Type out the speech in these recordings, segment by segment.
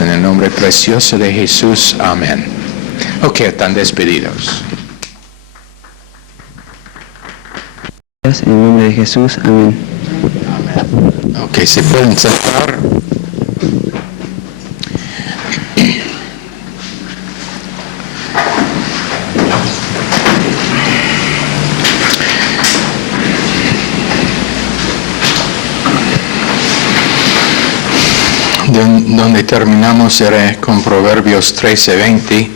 En el nombre precioso de Jesús, amén. Ok, están despedidos. En el nombre de Jesús, amén. Amén. Ok, se pueden sentar. Donde terminamos era con Proverbios 13:20,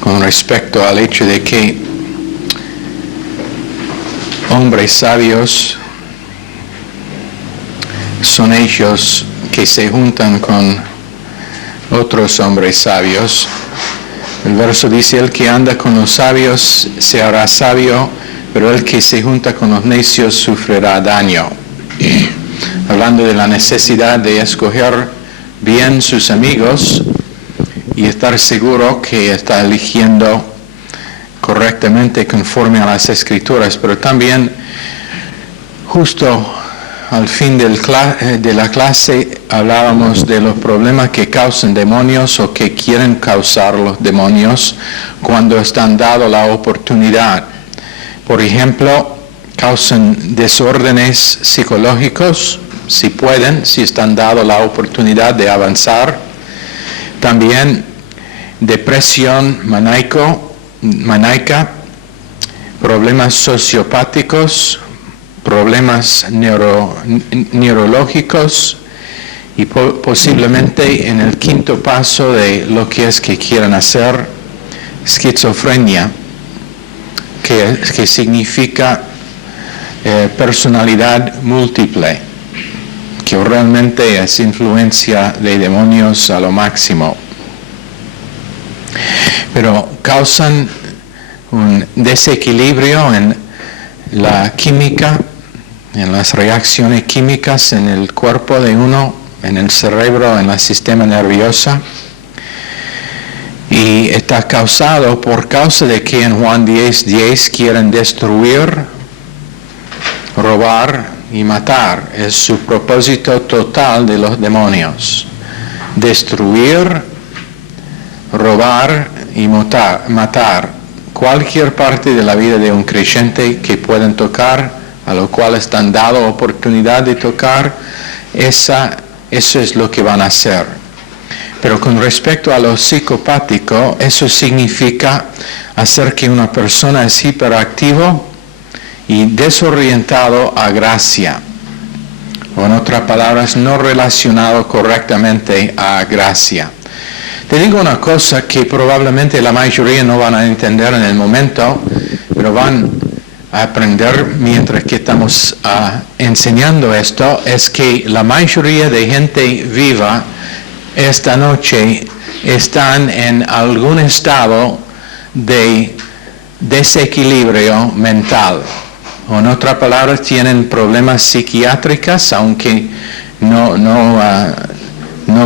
con respecto al hecho de que hombres sabios son ellos que se juntan con otros hombres sabios. El verso dice: el que anda con los sabios se hará sabio, pero el que se junta con los necios sufrirá daño. Hablando de la necesidad de escoger bien sus amigos y estar seguro que está eligiendo correctamente conforme a las Escrituras, pero también justo al fin de la clase hablábamos de los problemas que causan demonios o que quieren causar los demonios cuando están dados la oportunidad. Por ejemplo, causan desórdenes psicológicos, si pueden, si están dados la oportunidad de avanzar. También depresión maníaca, problemas sociopáticos, problemas neurológicos y posiblemente en el quinto paso de lo que es que quieran hacer, esquizofrenia, que significa personalidad múltiple, que realmente es influencia de demonios a lo máximo. Pero causan un desequilibrio en la química, en las reacciones químicas en el cuerpo de uno, en el cerebro, en el sistema nervioso. Y está causado por causa de que en Juan 10:10 quieren destruir, robar y matar. Es su propósito total de los demonios: destruir, robar y matar cualquier parte de la vida de un creyente que puedan tocar, a lo cual están dando oportunidad de tocar. Eso es lo que van a hacer. Pero con respecto a lo psicopático, eso significa hacer que una persona es hiperactivo y desorientado a gracia, o en otras palabras, no relacionado correctamente a gracia. Te digo una cosa que probablemente la mayoría no van a entender en el momento, pero van a aprender mientras que estamos enseñando esto, es que la mayoría de gente viva esta noche están en algún estado de desequilibrio mental. O en otras palabras, tienen problemas psiquiátricos, aunque no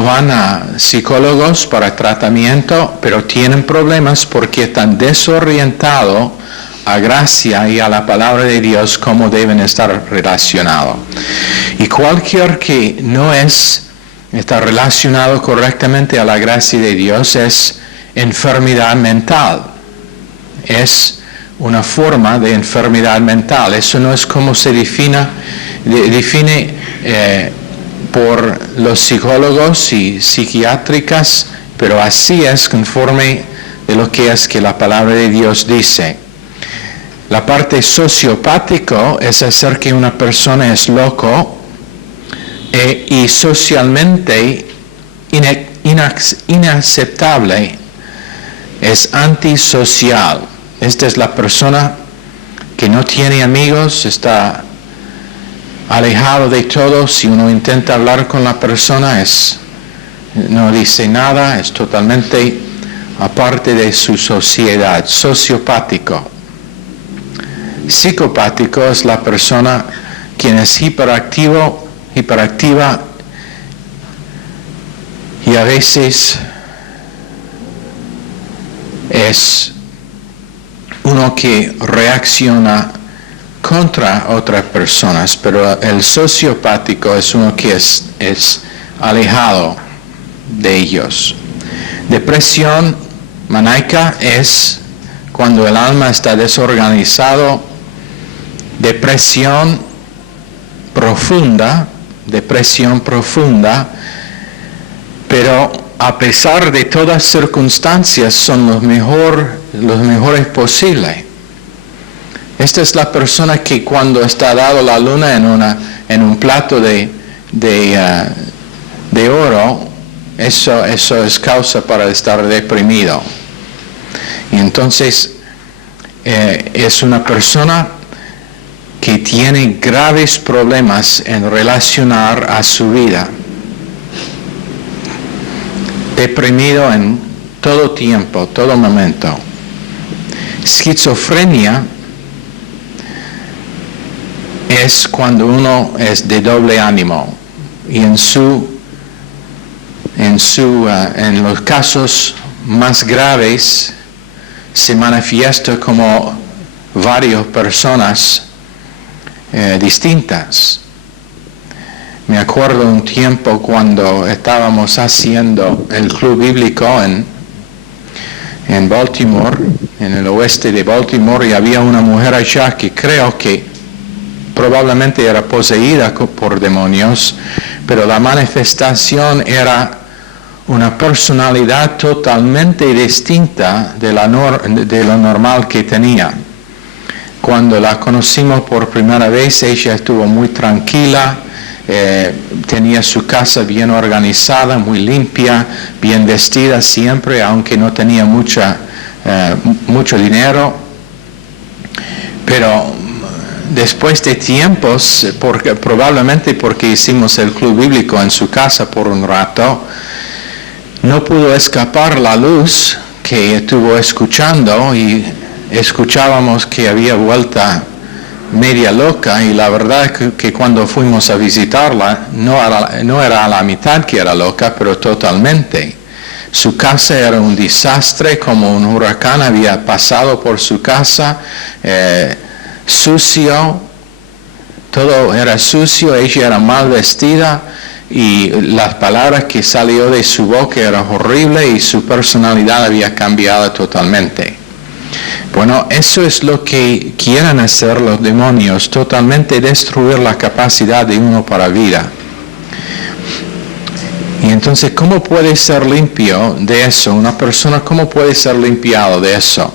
van a psicólogos para tratamiento, pero tienen problemas porque están desorientados a gracia y a la palabra de Dios, como deben estar relacionados. Y cualquier que no está relacionado correctamente a la gracia de Dios es enfermedad mental. Es una forma de enfermedad mental. Eso no es como se define por los psicólogos y psiquiátricas, pero así es conforme de lo que es que la palabra de Dios dice. La parte sociopático es hacer que una persona es loco y socialmente inaceptable, es antisocial. Esta es la persona que no tiene amigos, está alejado de todo. Si uno intenta hablar con la persona, no dice nada, es totalmente aparte de su sociedad. Sociopático. Psicopático es la persona quien es hiperactiva y a veces es uno que reacciona contra otras personas, pero el sociopático es uno que es alejado de ellos. Depresión maníaca es cuando el alma está desorganizado. Depresión profunda, pero a pesar de todas circunstancias son los mejores posibles. Esta es la persona que cuando está dado la luna en un plato de oro, eso es causa para estar deprimido. Y entonces es una persona que tiene graves problemas en relacionar a su vida. Deprimido en todo tiempo, todo momento. Esquizofrenia es cuando uno es de doble ánimo y en los casos más graves se manifiesta como varias personas distintas. Me acuerdo un tiempo cuando estábamos haciendo el club bíblico en Baltimore, en el oeste de Baltimore, y había una mujer allá que creo que probablemente era poseída por demonios, pero la manifestación era una personalidad totalmente distinta de lo normal que tenía. Cuando la conocimos por primera vez, ella estuvo muy tranquila, tenía su casa bien organizada, muy limpia, bien vestida siempre, aunque no tenía mucho dinero. Pero después de tiempos, probablemente porque hicimos el club bíblico en su casa por un rato, no pudo escapar la luz que estuvo escuchando y escuchábamos que había vuelta media loca, y la verdad que cuando fuimos a visitarla no era a la mitad que era loca, pero totalmente. Su casa era un desastre, como un huracán había pasado por su casa, sucio, todo era sucio, ella era mal vestida y las palabras que salió de su boca eran horribles y su personalidad había cambiado totalmente. Bueno, eso es lo que quieren hacer los demonios, totalmente destruir la capacidad de uno para vida. Y entonces, ¿cómo puede ser limpio de eso? Una persona, ¿cómo puede ser limpiado de eso?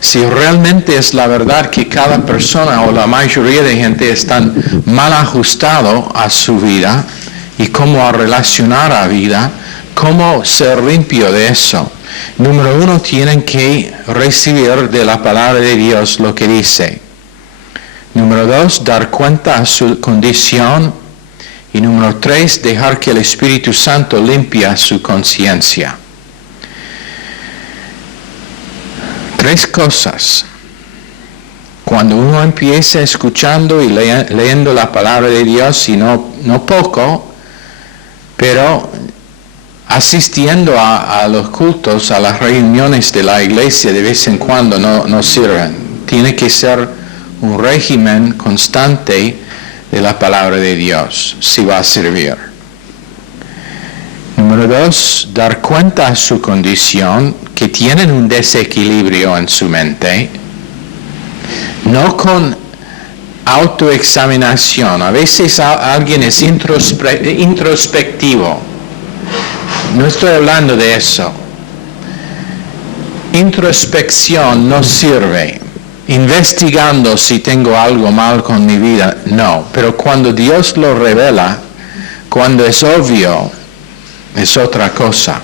Si realmente es la verdad que cada persona o la mayoría de gente están mal ajustado a su vida y cómo a relacionar a vida, ¿cómo ser limpio de eso? Número 1, tienen que recibir de la palabra de Dios lo que dice. Número 2, dar cuenta a su condición. Y número 3, dejar que el Espíritu Santo limpie su conciencia. 3 cosas. Cuando uno empieza escuchando y leyendo la palabra de Dios, y no poco, pero asistiendo a los cultos, a las reuniones de la iglesia de vez en cuando no sirven. Tiene que ser un régimen constante de la palabra de Dios, si va a servir. Número 2, dar cuenta a su condición, que tienen un desequilibrio en su mente, no con autoexaminación. A veces alguien es introspectivo. No estoy hablando de eso. Introspección no sirve. Investigando si tengo algo mal con mi vida, no. Pero cuando Dios lo revela, cuando es obvio, es otra cosa.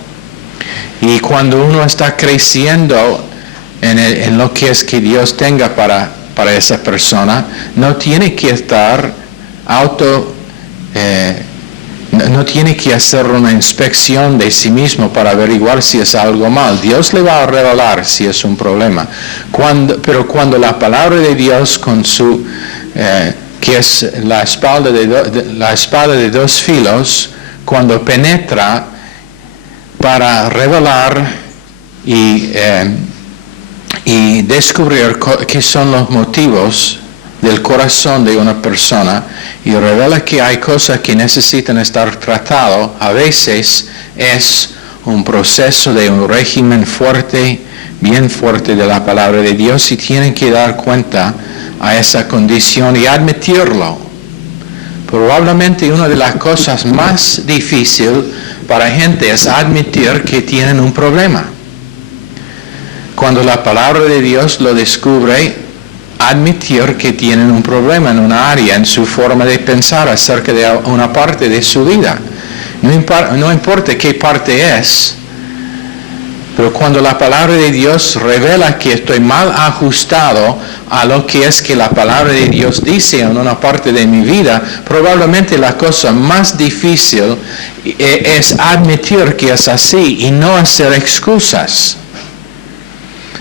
Y cuando uno está creciendo en lo que es que Dios tenga para esa persona, no tiene que estar no tiene que hacer una inspección de sí mismo para averiguar si es algo mal. Dios le va a revelar si es un problema. Pero cuando la palabra de Dios con su, que es la espada de dos filos, cuando penetra para revelar y descubrir qué son los motivos del corazón de una persona y revela que hay cosas que necesitan estar tratadas. A veces es un proceso de un régimen fuerte, bien fuerte de la palabra de Dios, y tienen que dar cuenta a esa condición y admitirlo. Probablemente una de las cosas más difíciles para gente es admitir que tienen un problema. Cuando la palabra de Dios lo descubre, admitir que tienen un problema en una área, en su forma de pensar acerca de una parte de su vida. No importa qué parte es, pero cuando la palabra de Dios revela que estoy mal ajustado a lo que es que la palabra de Dios dice en una parte de mi vida, probablemente la cosa más difícil es admitir que es así y no hacer excusas,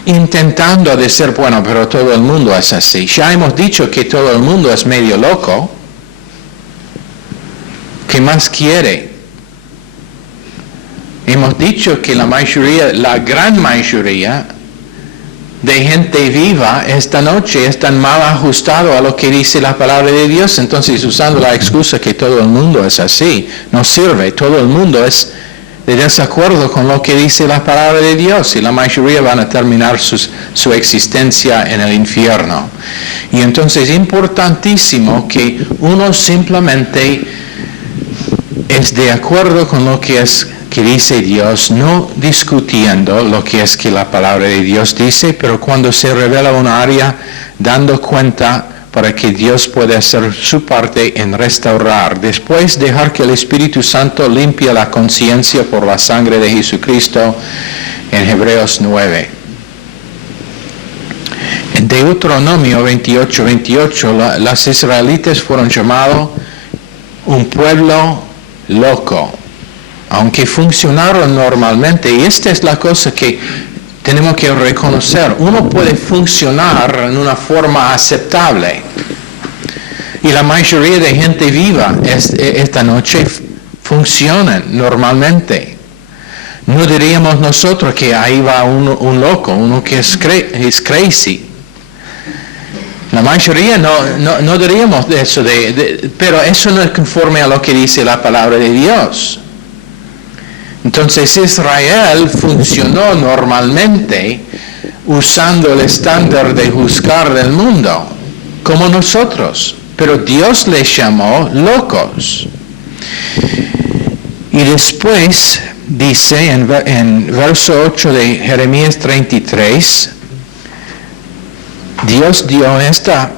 intentando decir, bueno, pero todo el mundo es así. Ya hemos dicho que todo el mundo es medio loco. ¿Qué más quiere? Hemos dicho que la gran mayoría de gente viva esta noche están mal ajustado a lo que dice la palabra de Dios. Entonces, usando la excusa que todo el mundo es así, no sirve. Todo el mundo es de desacuerdo con lo que dice la palabra de Dios y la mayoría van a terminar su existencia en el infierno. Y entonces es importantísimo que uno simplemente es de acuerdo con lo que es que dice Dios, no discutiendo lo que es que la palabra de Dios dice, pero cuando se revela una área, dando cuenta para que Dios pueda hacer su parte en restaurar. Después dejar que el Espíritu Santo limpie la conciencia por la sangre de Jesucristo en Hebreos 9. En Deuteronomio 28:28, las israelitas fueron llamados un pueblo loco, aunque funcionaron normalmente. Y esta es la cosa que tenemos que reconocer. Uno puede funcionar en una forma aceptable. Y la mayoría de gente viva esta noche funcionan normalmente. No diríamos nosotros que ahí va un loco, uno que es crazy. La mayoría no diríamos de eso, pero eso no es conforme a lo que dice la palabra de Dios. Entonces Israel funcionó normalmente usando el estándar de juzgar del mundo, como nosotros, pero Dios les llamó locos. Y después dice en verso 8 de Jeremías 33, Dios dio esta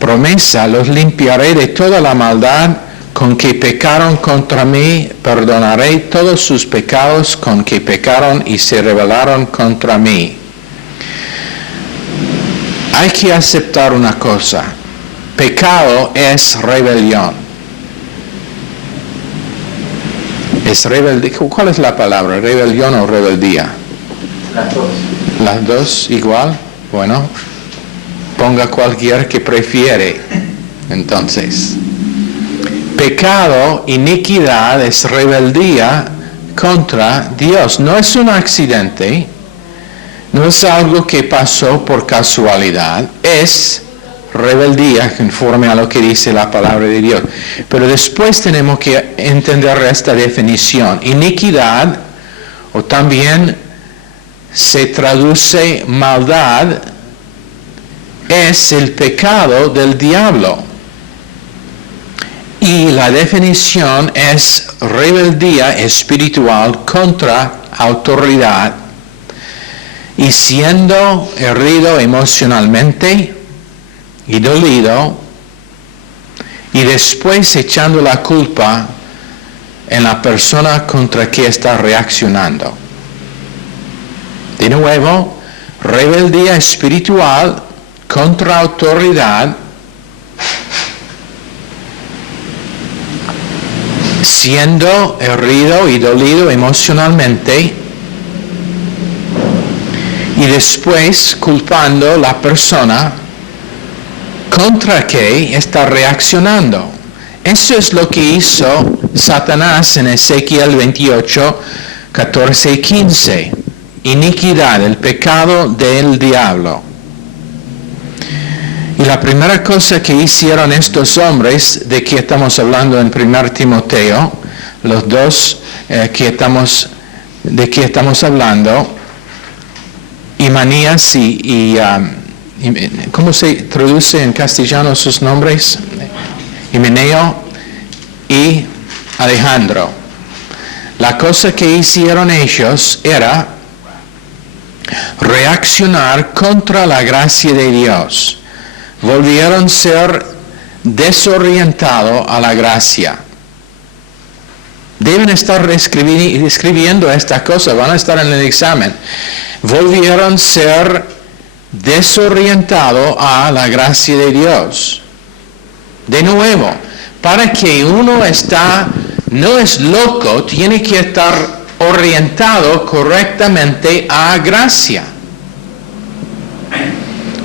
promesa: los limpiaré de toda la maldad con que pecaron contra mí, perdonaré todos sus pecados con que pecaron y se rebelaron contra mí. Hay que aceptar una cosa: pecado es rebelión. Es rebeldía. ¿Cuál es la palabra? ¿Rebelión o rebeldía? Las dos. ¿Las dos igual? Bueno, ponga cualquiera que prefiere. Entonces, pecado, iniquidad es rebeldía contra Dios. No es un accidente, no es algo que pasó por casualidad, es rebeldía conforme a lo que dice la palabra de Dios. Pero después tenemos que entender esta definición. Iniquidad, o también se traduce maldad, es el pecado del diablo. Y la definición es rebeldía espiritual contra autoridad y siendo herido emocionalmente y dolido y después echando la culpa en la persona contra que está reaccionando. De nuevo, rebeldía espiritual contra autoridad, siendo herido y dolido emocionalmente y después culpando la persona contra que está reaccionando. Eso es lo que hizo Satanás en Ezequiel 28, 14 y 15. Iniquidad, el pecado del diablo. Y la primera cosa que hicieron estos hombres, de que estamos hablando en 1 Timoteo, los dos de que estamos hablando, Himanías ¿cómo se traduce en castellano sus nombres? Himeneo y Alejandro. La cosa que hicieron ellos era reaccionar contra la gracia de Dios. Volvieron a ser desorientados a la gracia. Deben estar escribiendo esta cosa, van a estar en el examen. Volvieron a ser desorientados a la gracia de Dios. De nuevo, para que uno no es loco, tiene que estar orientado correctamente a gracia.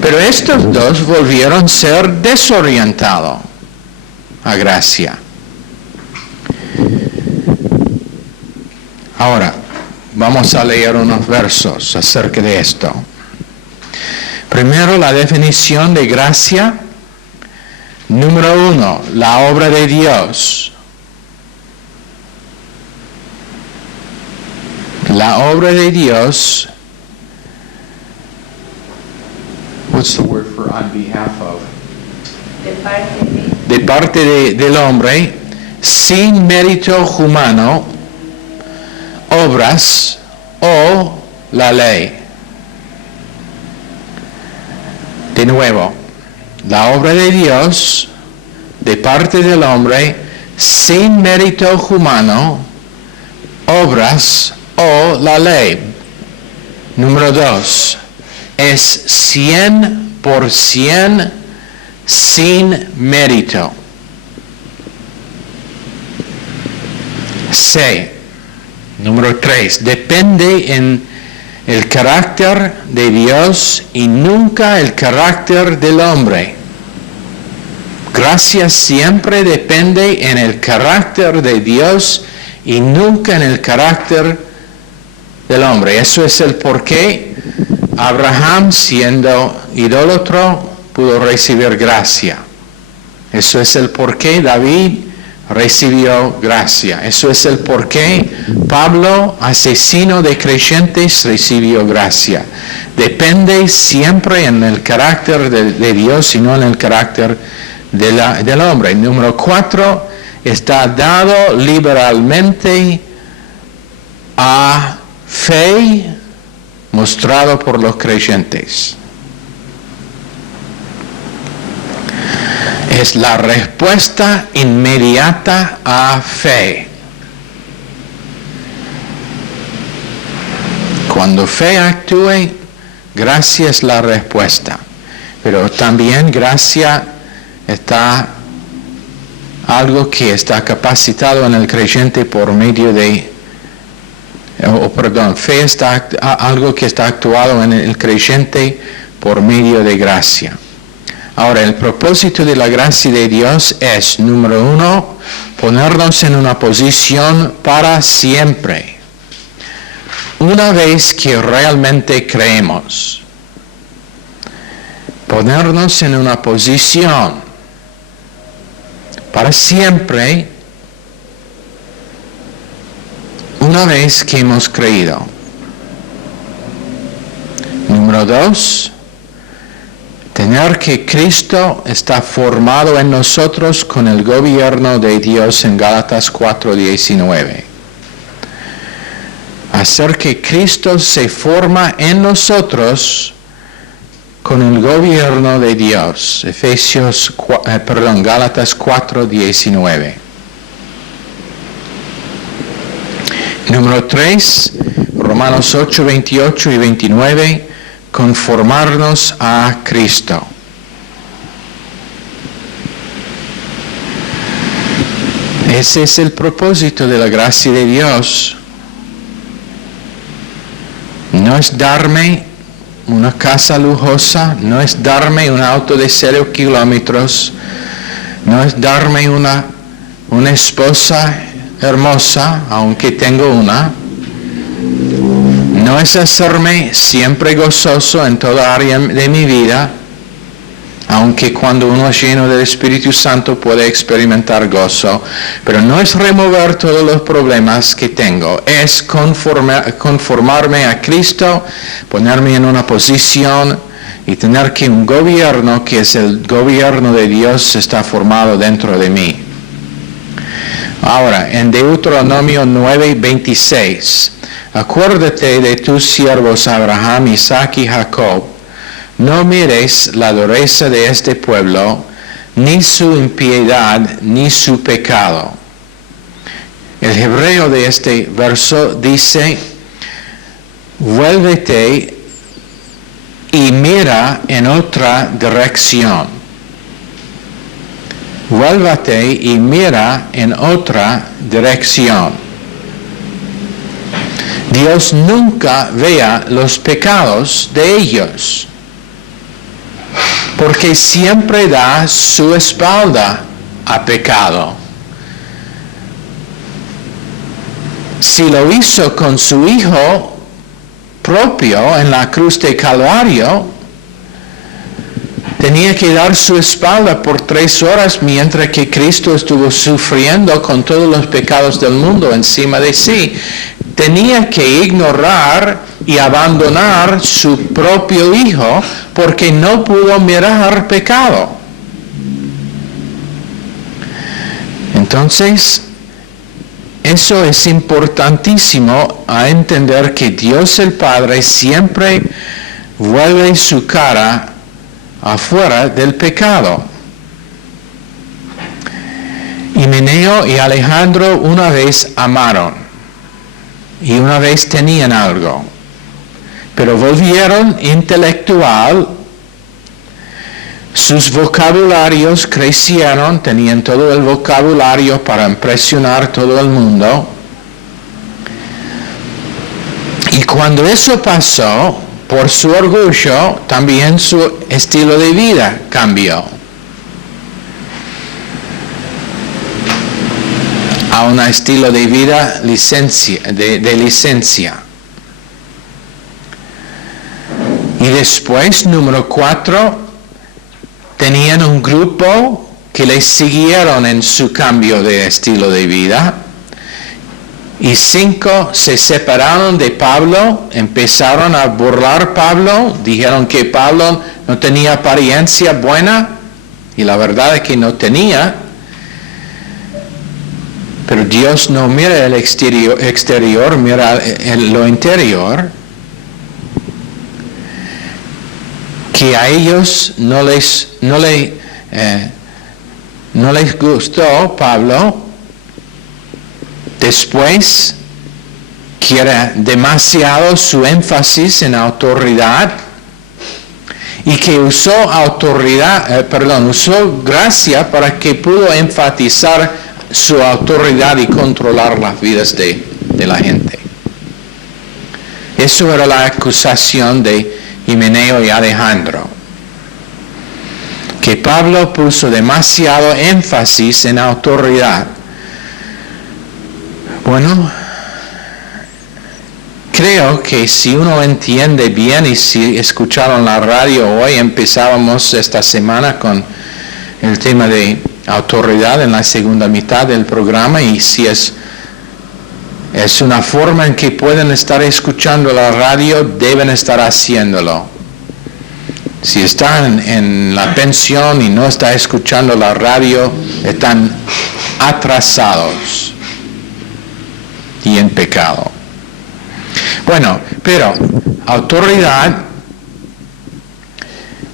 Pero estos dos volvieron a ser desorientados a gracia. Ahora, vamos a leer unos versos acerca de esto. Primero, la definición de gracia. Número 1, la obra de Dios. La obra de Dios. What's the word for on behalf of? De parte del hombre, sin mérito humano, obras o la ley. De nuevo, la obra de Dios de parte del hombre sin mérito humano, obras o la ley. Número 2, es 100% sin mérito. C. Número 3, depende en el carácter de Dios y nunca el carácter del hombre. Gracia siempre depende en el carácter de Dios y nunca en el carácter del hombre. Eso es el porqué Abraham, siendo idólatra, pudo recibir gracia. Eso es el porqué David recibió gracia. Eso es el porqué Pablo, asesino de creyentes, recibió gracia. Depende siempre en el carácter de Dios y no en el carácter del hombre. Número 4, está dado liberalmente a fe mostrado por los creyentes. Es la respuesta inmediata a fe. Cuando fe actúe, gracia es la respuesta. Pero también gracia está algo que está capacitado en el creyente por medio de, fe está algo que está actuado en el creyente por medio de gracia. Ahora, el propósito de la gracia de Dios es, número 1, ponernos en una posición para siempre. Una vez que realmente creemos, ponernos en una posición para siempre, una vez que hemos creído. Número 2, tener que Cristo está formado en nosotros con el gobierno de Dios en Gálatas 4:19. Hacer que Cristo se forma en nosotros con el gobierno de Dios. Gálatas 4:19. Número 3, Romanos 8:28 y 29. Conformarnos a Cristo. Ese es el propósito de la gracia de Dios. No es darme una casa lujosa, no es darme un auto de 0 kilómetros, no es darme una esposa hermosa, aunque tengo una. No es hacerme siempre gozoso en toda área de mi vida, aunque cuando uno es lleno del Espíritu Santo puede experimentar gozo, pero no es remover todos los problemas que tengo, es conformarme a Cristo, ponerme en una posición y tener que un gobierno que es el gobierno de Dios está formado dentro de mí. Ahora, en Deuteronomio 9:26, acuérdate de tus siervos Abraham, Isaac y Jacob. No mires la dureza de este pueblo, ni su impiedad, ni su pecado. El hebreo de este verso dice, vuélvete y mira en otra dirección. Vuélvete y mira en otra dirección. Dios nunca vea los pecados de ellos, porque siempre da su espalda a pecado. Si lo hizo con su Hijo propio en la cruz de Calvario, tenía que dar su espalda por 3 horas mientras que Cristo estuvo sufriendo con todos los pecados del mundo encima de sí. Tenía que ignorar y abandonar su propio Hijo porque no pudo mirar pecado. Entonces, eso es importantísimo a entender que Dios el Padre siempre vuelve su cara afuera del pecado. Himeneo y Alejandro una vez amaron y una vez tenían algo, pero volvieron intelectual, sus vocabularios crecieron, tenían todo el vocabulario para impresionar todo el mundo, y cuando eso pasó, por su orgullo, también su estilo de vida cambió a un estilo de vida de licencia. Y después, número 4, tenían un grupo que les siguieron en su cambio de estilo de vida. Y 5 se separaron de Pablo, empezaron a burlar a Pablo, dijeron que Pablo no tenía apariencia buena, y la verdad es que no tenía. Pero Dios no mira el exterior, mira lo interior. Que a ellos no les gustó Pablo. Después, que era demasiado su énfasis en autoridad y que usó usó gracia para que pudo enfatizar su autoridad y controlar las vidas de la gente. Eso era la acusación de Himeneo y Alejandro, que Pablo puso demasiado énfasis en autoridad. Bueno, creo que si uno entiende bien, y si escucharon la radio hoy, empezábamos esta semana con el tema de autoridad en la segunda mitad del programa, y si es una forma en que pueden estar escuchando la radio, deben estar haciéndolo. Si están en la pensión y no están escuchando la radio, están atrasados y en pecado. Bueno, pero autoridad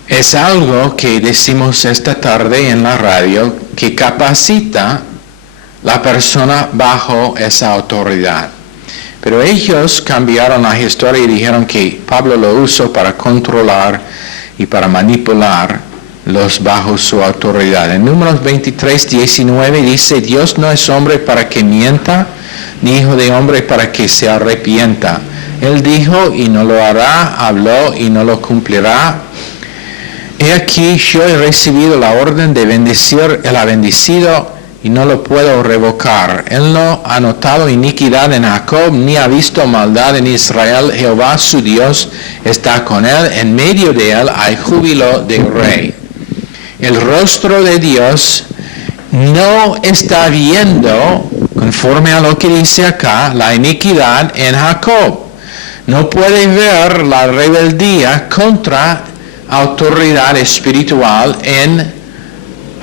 es algo que decimos esta tarde en la radio, que capacita la persona bajo esa autoridad. Pero ellos cambiaron la historia y dijeron que Pablo lo usó para controlar y para manipular los bajo su autoridad. En Números 23:19 dice, Dios no es hombre para que mienta, ni hijo de hombre para que se arrepienta. Él dijo y no lo hará, habló y no lo cumplirá. He aquí, yo he recibido la orden de bendecir, él ha bendecido y no lo puedo revocar. Él no ha notado iniquidad en Jacob, ni ha visto maldad en Israel. Jehová su Dios está con él, en medio de él hay júbilo de rey. el rostro de Dios no está viendo, conforme a lo que dice acá, la iniquidad en Jacob. No puede ver la rebeldía contra autoridad espiritual en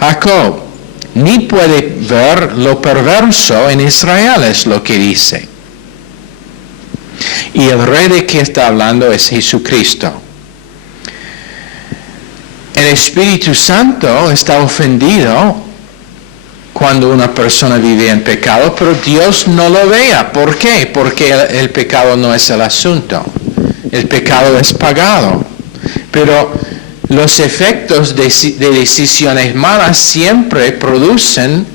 Jacob, ni puede ver lo perverso en Israel, es lo que dice. Y el rey de que está hablando es Jesucristo. El Espíritu Santo está ofendido cuando una persona vive en pecado, pero Dios no lo vea. ¿Por qué? Porque el pecado no es el asunto. El pecado es pagado. Pero los efectos de decisiones malas siempre producen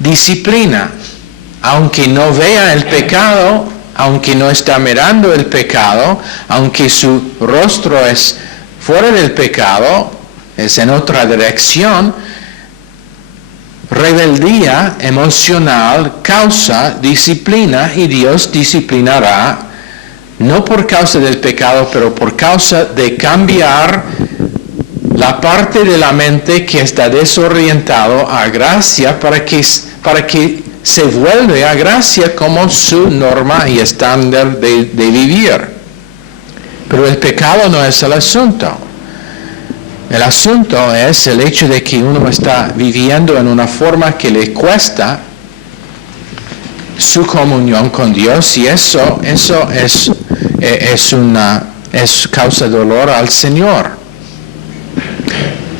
disciplina. Aunque no vea el pecado, aunque no está mirando el pecado, aunque su rostro es fuera del pecado, es en otra dirección, rebeldía emocional causa disciplina y Dios disciplinará, no por causa del pecado, pero por causa de cambiar la parte de la mente que está desorientado a gracia para que se vuelve a gracia como su norma y estándar de vivir. Pero el pecado no es el asunto. El asunto es el hecho de que uno está viviendo en una forma que le cuesta su comunión con Dios y eso causa dolor al Señor.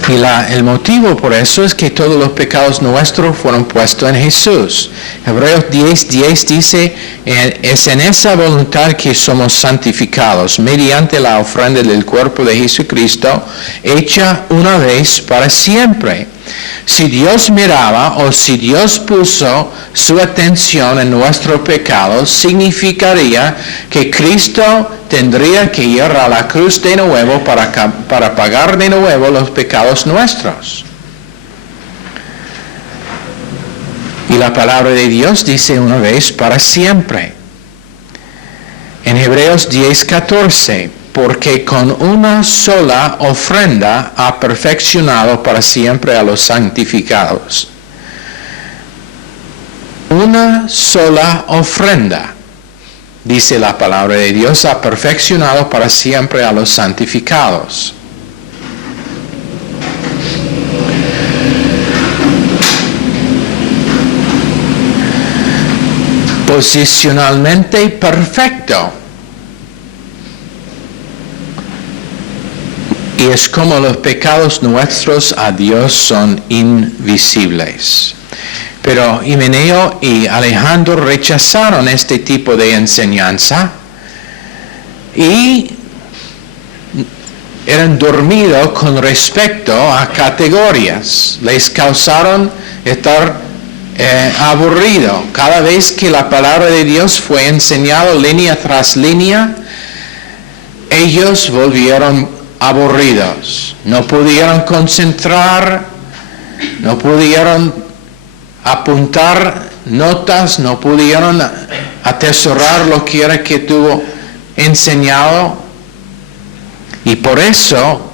Y el motivo por eso es que todos los pecados nuestros fueron puestos en Jesús. Hebreos 10:10 dice, es en esa voluntad que somos santificados, mediante la ofrenda del cuerpo de Jesucristo, hecha una vez para siempre. Si Dios miraba o si Dios puso su atención en nuestro pecado, significaría que Cristo tendría que ir a la cruz de nuevo para pagar de nuevo los pecados nuestros. Y la palabra de Dios dice una vez para siempre. En Hebreos 10:14, porque con una sola ofrenda ha perfeccionado para siempre a los santificados. Una sola ofrenda, dice la palabra de Dios, ha perfeccionado para siempre a los santificados. Posicionalmente perfecto. Y es como los pecados nuestros a Dios son invisibles. Pero Himeneo y Alejandro rechazaron este tipo de enseñanza y eran dormidos con respecto a categorías. Les causaron estar aburrido. Cada vez que la palabra de Dios fue enseñada línea tras línea, ellos volvieron aburridos, no pudieron concentrar, no pudieron apuntar notas, no pudieron atesorar lo que era que tuvo enseñado y por eso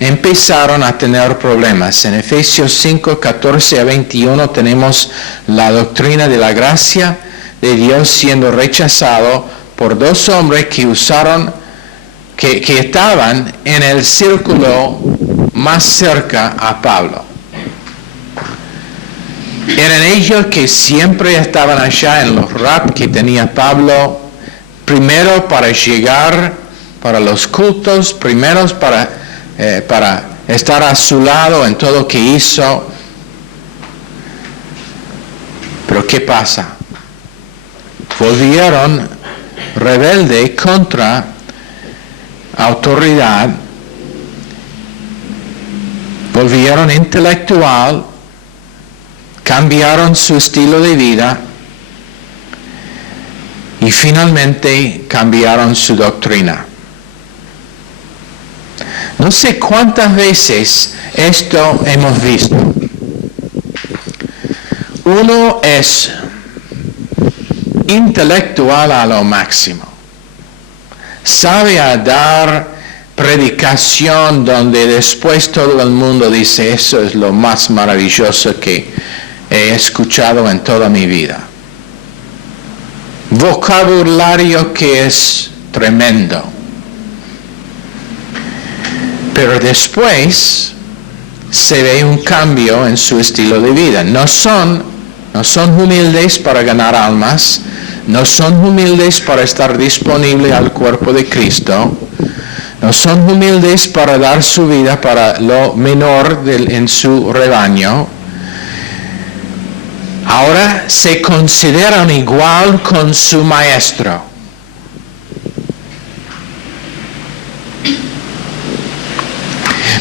empezaron a tener problemas. En Efesios 5:14-21 tenemos la doctrina de la gracia de Dios siendo rechazado por dos hombres que estaban en el círculo más cerca a Pablo. Eran ellos que siempre estaban allá en los rap que tenía Pablo, primero para llegar para los cultos, primeros para estar a su lado en todo lo que hizo. Pero ¿qué pasa? Volvieron rebelde contra autoridad, volvieron intelectual, cambiaron su estilo de vida y finalmente cambiaron su doctrina. No sé cuántas veces esto hemos visto. Uno es intelectual a lo máximo. Sabe dar predicación donde después todo el mundo dice, eso es lo más maravilloso que he escuchado en toda mi vida. Vocabulario que es tremendo. Pero después se ve un cambio en su estilo de vida. No son humildes para ganar almas, no son humildes para estar disponibles al cuerpo de Cristo, no son humildes para dar su vida para lo menor en su rebaño. Ahora se consideran igual con su maestro.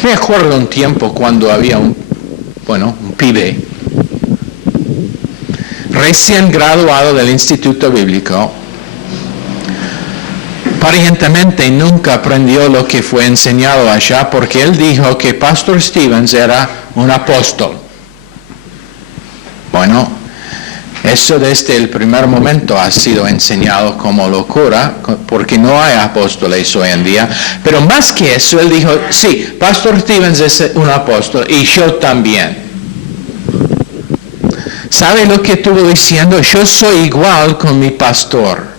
Me acuerdo un tiempo cuando había un pibe recién graduado del Instituto Bíblico. Aparentemente nunca aprendió lo que fue enseñado allá porque él dijo que Pastor Stevens era un apóstol. Bueno, eso desde el primer momento ha sido enseñado como locura, porque no hay apóstoles hoy en día. Pero más que eso, él dijo, sí, Pastor Stevens es un apóstol y yo también. ¿Sabe lo que estuvo diciendo? Yo soy igual con mi pastor.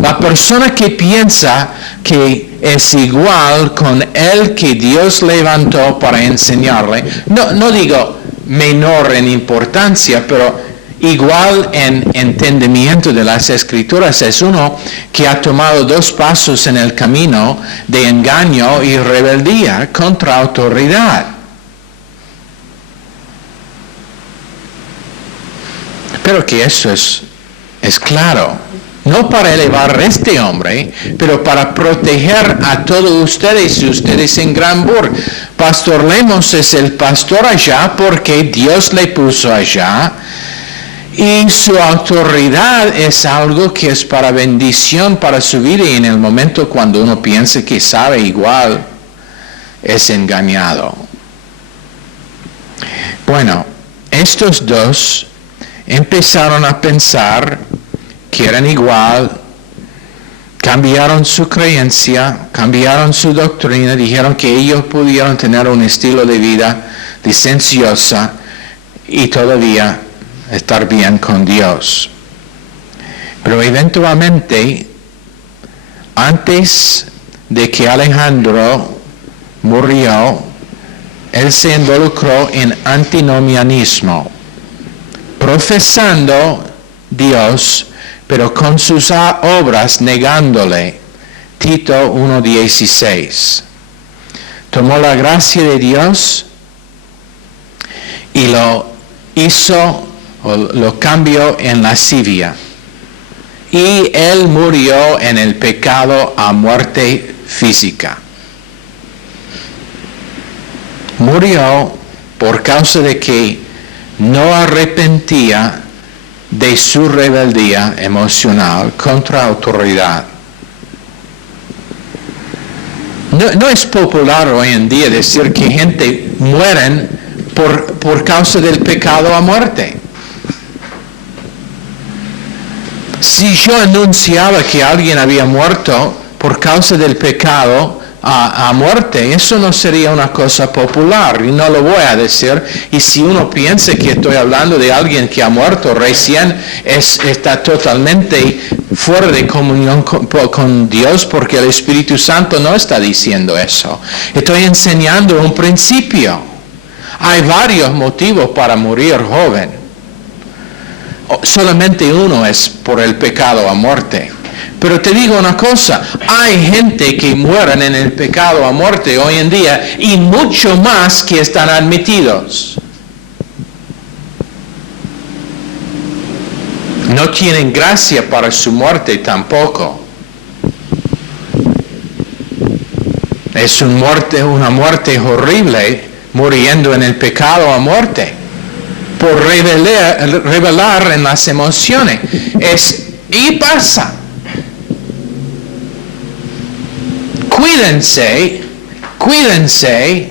La persona que piensa que es igual con el que Dios levantó para enseñarle, no digo menor en importancia, pero igual en entendimiento de las Escrituras, es uno que ha tomado 2 pasos en el camino de engaño y rebeldía contra autoridad. Pero que eso es claro. No para elevar a este hombre, pero para proteger a todos ustedes en Granburg. Pastor Lemos es el pastor allá porque Dios le puso allá. Y su autoridad es algo que es para bendición para su vida, y en el momento cuando uno piensa que sabe igual, es engañado. Bueno, estos dos empezaron a pensar que eran igual, cambiaron su creencia, cambiaron su doctrina, dijeron que ellos pudieron tener un estilo de vida licenciosa y todavía estar bien con Dios. Pero eventualmente, antes de que Alejandro murió, él se involucró en antinomianismo, profesando Dios, pero con sus obras negándole. Tito 1:16. Tomó la gracia de Dios y lo hizo, o lo cambió en lascivia. Y él murió en el pecado a muerte física. Murió por causa de que no arrepentía de su rebeldía emocional contra autoridad. No es popular hoy en día decir que gente mueren por causa del pecado a muerte. Si yo anunciaba que alguien había muerto por causa del pecado a muerte, eso no sería una cosa popular, y no lo voy a decir. Y si uno piensa que estoy hablando de alguien que ha muerto recién, está totalmente fuera de comunión con Dios, porque el Espíritu Santo no está diciendo eso. Estoy enseñando un principio. Hay varios motivos para morir joven. Solamente uno es por el pecado a muerte. Pero te digo una cosa, hay gente que mueren en el pecado a muerte hoy en día, y mucho más que están admitidos. No tienen gracia para su muerte tampoco. Es una muerte horrible, muriendo en el pecado a muerte, por revelar en las emociones. Y pasa. Cuídense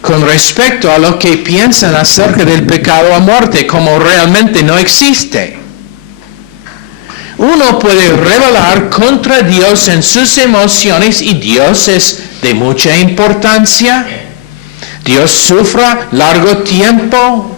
con respecto a lo que piensan acerca del pecado a muerte, como realmente no existe. Uno puede rebelar contra Dios en sus emociones y Dios es de mucha importancia. Dios sufre largo tiempo.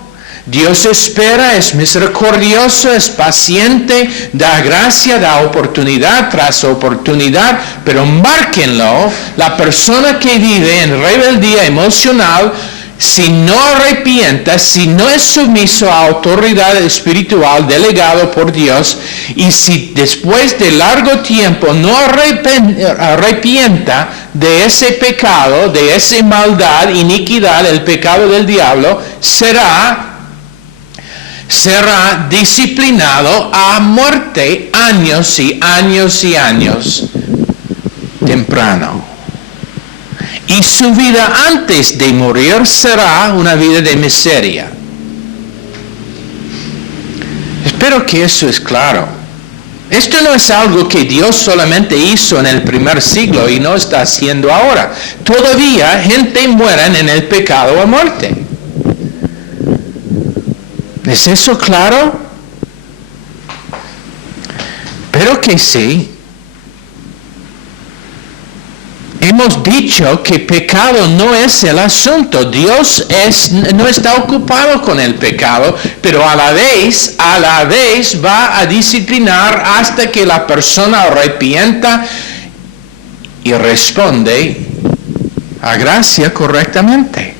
Dios espera, es misericordioso, es paciente, da gracia, da oportunidad tras oportunidad, pero márquenlo, la persona que vive en rebeldía emocional, si no arrepienta, si no es sumiso a autoridad espiritual delegado por Dios, y si después de largo tiempo no arrepienta de ese pecado, de esa maldad, iniquidad, el pecado del diablo, será disciplinado a muerte años y años y años temprano. Y su vida antes de morir será una vida de miseria. Espero que eso es claro. Esto no es algo que Dios solamente hizo en el primer siglo y no está haciendo ahora. Todavía gente muere en el pecado a muerte. ¿Es eso claro? Pero que sí. Hemos dicho que pecado no es el asunto. Dios no está ocupado con el pecado, pero a la vez va a disciplinar hasta que la persona arrepienta y responde a gracia correctamente.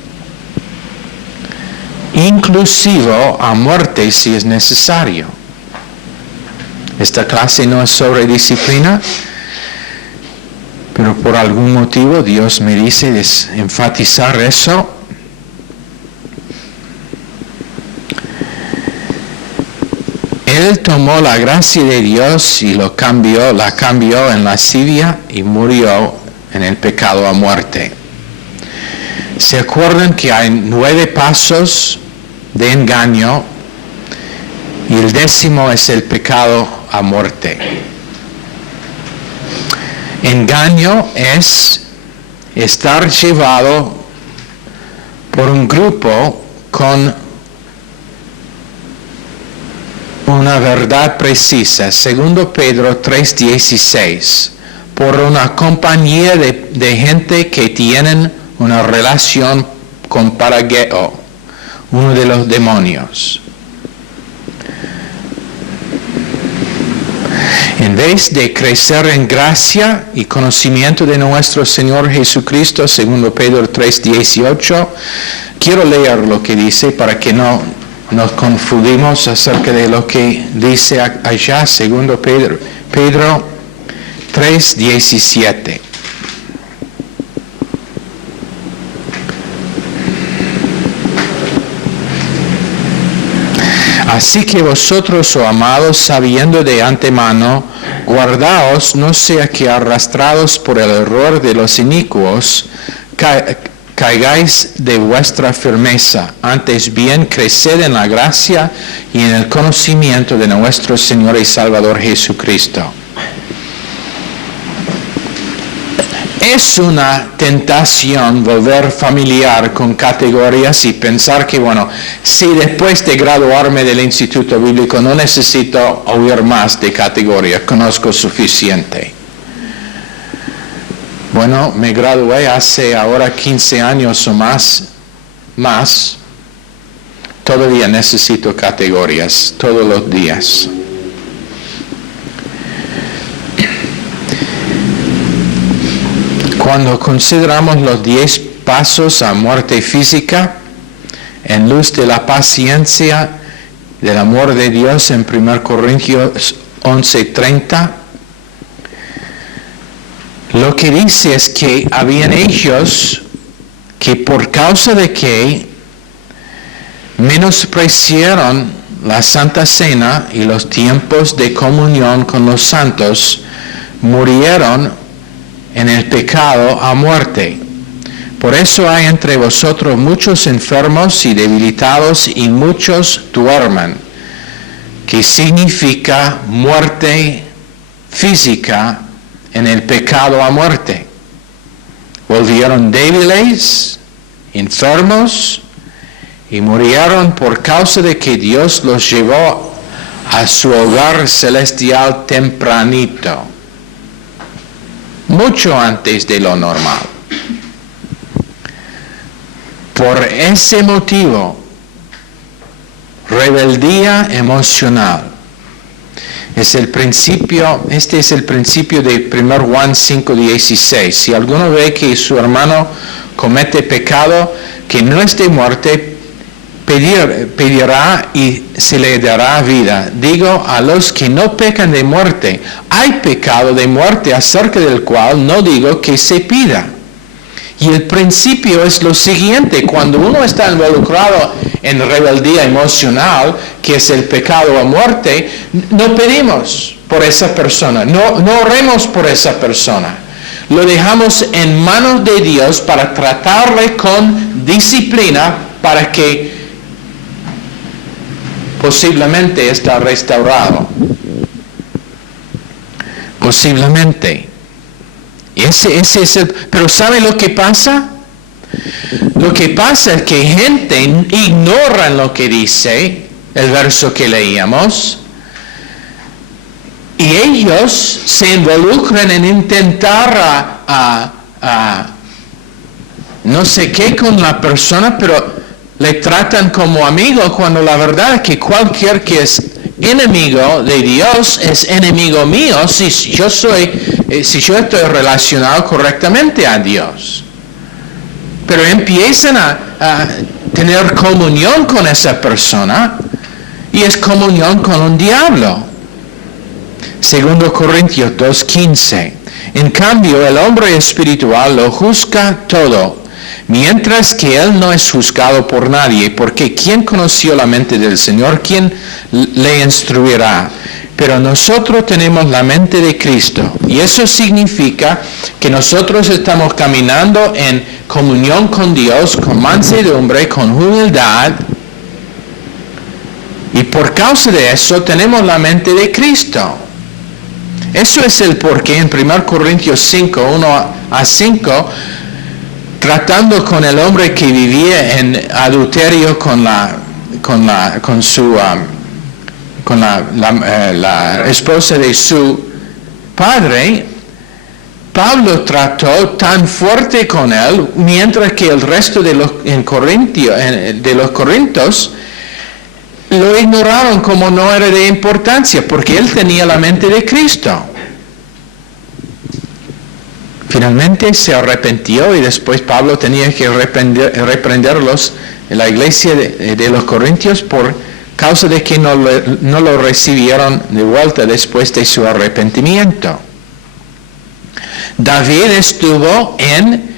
Inclusive a muerte si es necesario. Esta clase no es sobre disciplina, pero por algún motivo Dios me dice enfatizar eso. Él tomó la gracia de Dios y la cambió en lascivia y murió en el pecado a muerte. ¿Se acuerdan que hay 9 pasos de engaño y el 10º es el pecado a muerte? Engaño es estar llevado por un grupo con una verdad precisa, segundo Pedro 3:16, por una compañía de gente que tienen una relación con Parageo, uno de los demonios. En vez de crecer en gracia y conocimiento de nuestro Señor Jesucristo, segundo Pedro 3:18, quiero leer lo que dice para que no nos confundimos acerca de lo que dice allá, segundo Pedro 3:17. Así que vosotros, oh amados, sabiendo de antemano, guardaos, no sea que arrastrados por el error de los inicuos, caigáis de vuestra firmeza. Antes bien, creced en la gracia y en el conocimiento de nuestro Señor y Salvador Jesucristo. Es una tentación volver familiar con categorías y pensar que, si después de graduarme del Instituto Bíblico no necesito oír más de categorías, conozco suficiente. Me gradué hace ahora 15 años o más, todavía necesito categorías todos los días. Cuando consideramos los 10 pasos a muerte física, en luz de la paciencia del amor de Dios en 1 Corintios 11:30, lo que dice es que habían ellos que por causa de que menospreciaron la Santa Cena y los tiempos de comunión con los santos, murieron en el pecado a muerte. Por eso hay entre vosotros muchos enfermos y debilitados y muchos duermen, que significa muerte física en el pecado a muerte. Volvieron débiles, enfermos y murieron por causa de que Dios los llevó a su hogar celestial tempranito, mucho antes de lo normal. Por ese motivo, rebeldía emocional es el principio, este es el principio de 1 Juan 5:16. Si alguno ve que su hermano comete pecado que no es de muerte, pedirá y se le dará vida. Digo a los que no pecan de muerte, hay pecado de muerte acerca del cual no digo que se pida. Y el principio es lo siguiente: cuando uno está involucrado en rebeldía emocional, que es el pecado a muerte, no pedimos por esa persona, no oremos por esa persona. Lo dejamos en manos de Dios para tratarle con disciplina para que posiblemente está restaurado. Posiblemente. Ese es el... Pero ¿sabe lo que pasa? Lo que pasa es que gente ignora lo que dice el verso que leíamos y ellos se involucran en intentar no sé qué con la persona, pero le tratan como amigo, cuando la verdad es que cualquier que es enemigo de Dios es enemigo mío si yo estoy relacionado correctamente a Dios. Pero empiezan a tener comunión con esa persona y es comunión con un diablo. 2 Corintios 2:15. En cambio, el hombre espiritual lo juzga todo, mientras que él no es juzgado por nadie, porque ¿quién conoció la mente del Señor? ¿Quién le instruirá? Pero nosotros tenemos la mente de Cristo, y eso significa que nosotros estamos caminando en comunión con Dios, con mansedumbre, con humildad, y por causa de eso tenemos la mente de Cristo. Eso es el porqué en 1 Corintios 5, 1-5, tratando con el hombre que vivía en adulterio con la esposa de su padre, Pablo trató tan fuerte con él, mientras que el resto de los corintios lo ignoraron como no era de importancia, porque él tenía la mente de Cristo. Finalmente se arrepintió y después Pablo tenía que reprenderlos en la iglesia de los corintios por causa de que no lo recibieron de vuelta después de su arrepentimiento. David estuvo en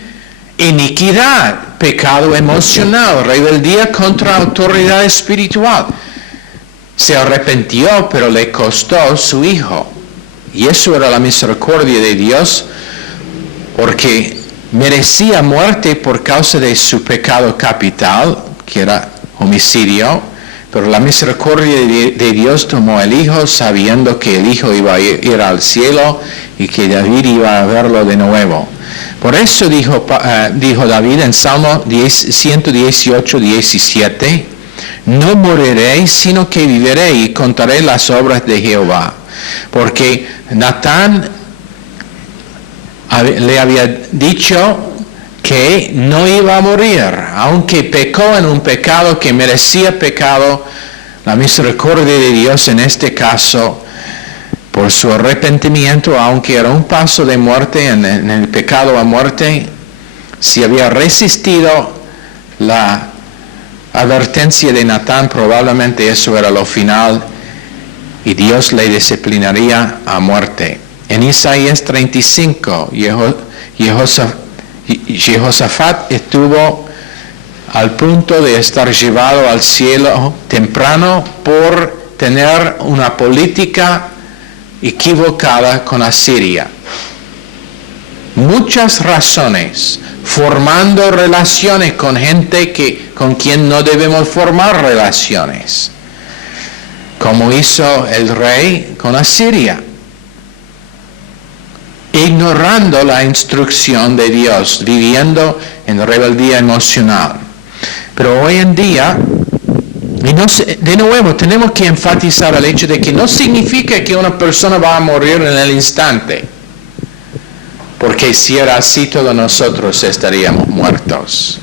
iniquidad, pecado emocional, rebeldía contra autoridad espiritual. Se arrepintió, pero le costó su hijo. Y eso era la misericordia de Dios, porque merecía muerte por causa de su pecado capital, que era homicidio, pero la misericordia de Dios tomó el hijo, sabiendo que el hijo iba a ir al cielo y que David iba a verlo de nuevo. Por eso dijo David en Salmo 118, 17, no moriré, sino que viviré y contaré las obras de Jehová. Porque Natán le había dicho que no iba a morir, aunque pecó en un pecado que merecía pecado. La misericordia de Dios en este caso, por su arrepentimiento, aunque era un paso de muerte en el pecado a muerte, si había resistido la advertencia de Natán, probablemente eso era lo final y Dios le disciplinaría a muerte. En Isaías 35, Jehosafat estuvo al punto de estar llevado al cielo temprano por tener una política equivocada con Asiria. Muchas razones, formando relaciones con gente con quien no debemos formar relaciones, como hizo el rey con Asiria, ignorando la instrucción de Dios, viviendo en rebeldía emocional. Pero hoy en día Y de nuevo, tenemos que enfatizar el hecho de que no significa que una persona va a morir en el instante. Porque si era así, todos nosotros estaríamos muertos.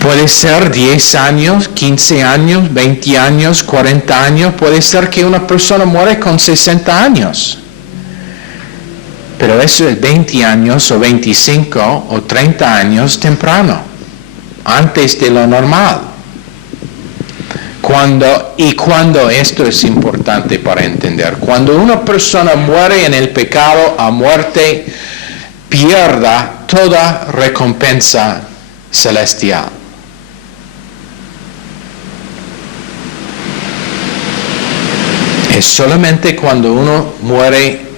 Puede ser 10 años, 15 años, 20 años, 40 años. Puede ser que una persona muere con 60 años. Pero eso es 20 años o 25 o 30 años temprano, antes de lo normal. Cuando esto es importante para entender, cuando una persona muere en el pecado a muerte, pierda toda recompensa celestial. Es solamente cuando uno muere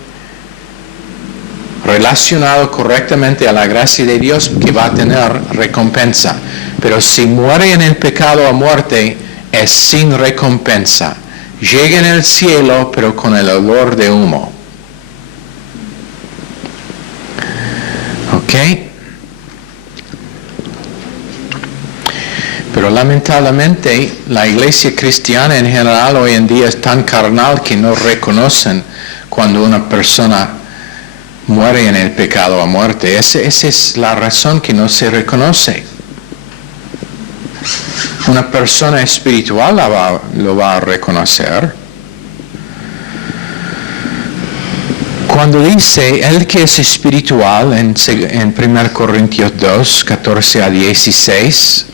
relacionado correctamente a la gracia de Dios que va a tener recompensa. Pero si muere en el pecado a muerte, es sin recompensa. Llega en el cielo, pero con el olor de humo. ¿Ok? Pero lamentablemente la iglesia cristiana en general hoy en día es tan carnal que no reconocen cuando una persona muere en el pecado a muerte. Esa es la razón que no se reconoce. Una persona espiritual lo va a reconocer. Cuando dice el que es espiritual en 1 Corintios 2, 14 a 16,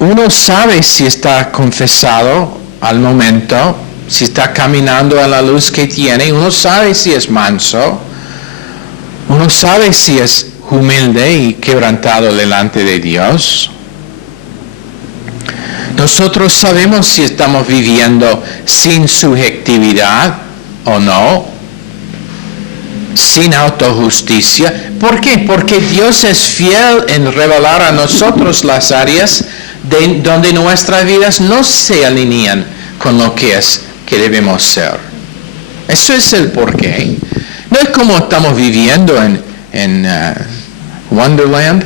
uno sabe si está confesado al momento, si está caminando en la luz que tiene, uno sabe si es manso, uno sabe si es humilde y quebrantado delante de Dios. Nosotros sabemos si estamos viviendo sin subjetividad o no, sin autojusticia. ¿Por qué? Porque Dios es fiel en revelar a nosotros las áreas donde nuestras vidas no se alinean con lo que debemos ser. Eso es el porqué. No es como estamos viviendo en Wonderland,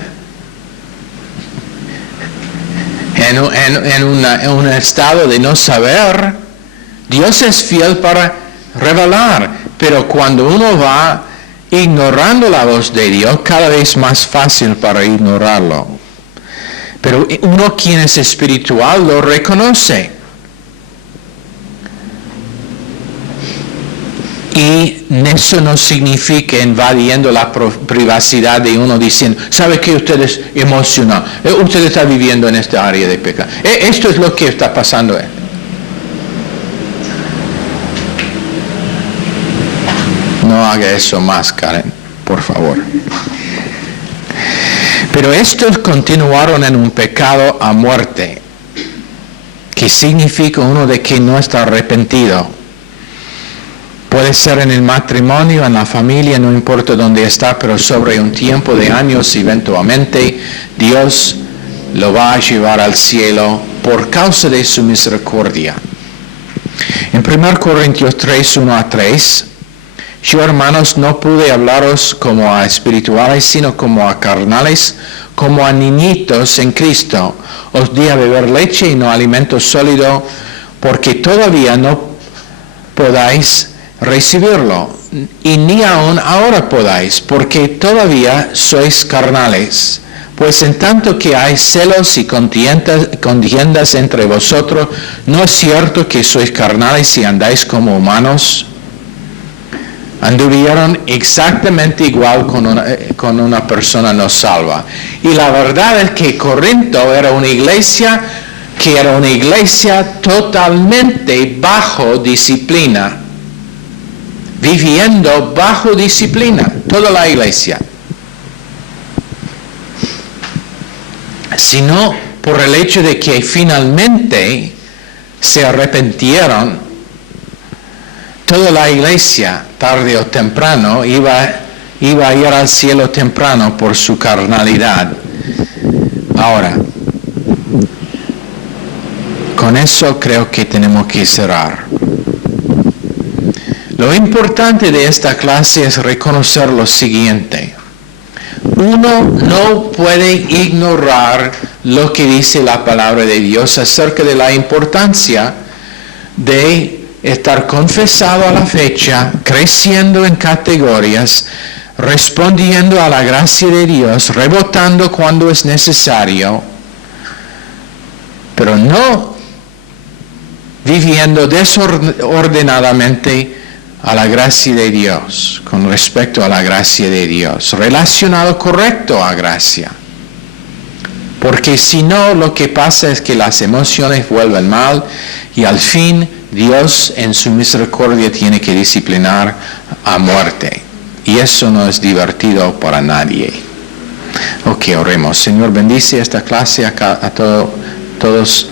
en un estado de no saber. Dios es fiel para revelar, pero cuando uno va ignorando la voz de Dios, cada vez más fácil para ignorarlo. Pero uno quien es espiritual lo reconoce. Y eso no significa invadiendo la privacidad de uno diciendo, ¿sabe qué? Usted es emocional, usted está viviendo en esta área de pecado. Esto es lo que está pasando. No haga eso más, Karen, por favor. Pero estos continuaron en un pecado a muerte, que significa uno de que no está arrepentido. Puede ser en el matrimonio, en la familia, no importa dónde está, pero sobre un tiempo de años, eventualmente, Dios lo va a llevar al cielo por causa de su misericordia. En 1 Corintios 3, 1 a 3, yo, hermanos, no pude hablaros como a espirituales, sino como a carnales, como a niñitos en Cristo. Os di a beber leche y no alimento sólido, porque todavía no podáis recibirlo, y ni aún ahora podáis, porque todavía sois carnales. Pues en tanto que hay celos y contiendas entre vosotros, ¿no es cierto que sois carnales y andáis como humanos? Anduvieron exactamente igual con una persona no salva. Y la verdad es que Corinto era una iglesia totalmente bajo disciplina, viviendo bajo disciplina, toda la iglesia. Sino por el hecho de que finalmente se arrepintieron, toda la iglesia, tarde o temprano, iba a ir al cielo temprano por su carnalidad. Ahora, con eso creo que tenemos que cerrar. Lo importante de esta clase es reconocer lo siguiente. Uno no puede ignorar lo que dice la palabra de Dios acerca de la importancia de estar confesado a la fecha, creciendo en categorías, respondiendo a la gracia de Dios, rebotando cuando es necesario, pero no viviendo desordenadamente a la gracia de Dios, con respecto a la gracia de Dios, relacionado correcto a gracia. Porque si no, lo que pasa es que las emociones vuelven mal y al fin Dios en su misericordia tiene que disciplinar a muerte. Y eso no es divertido para nadie. Ok, oremos. Señor, bendice esta clase a todos.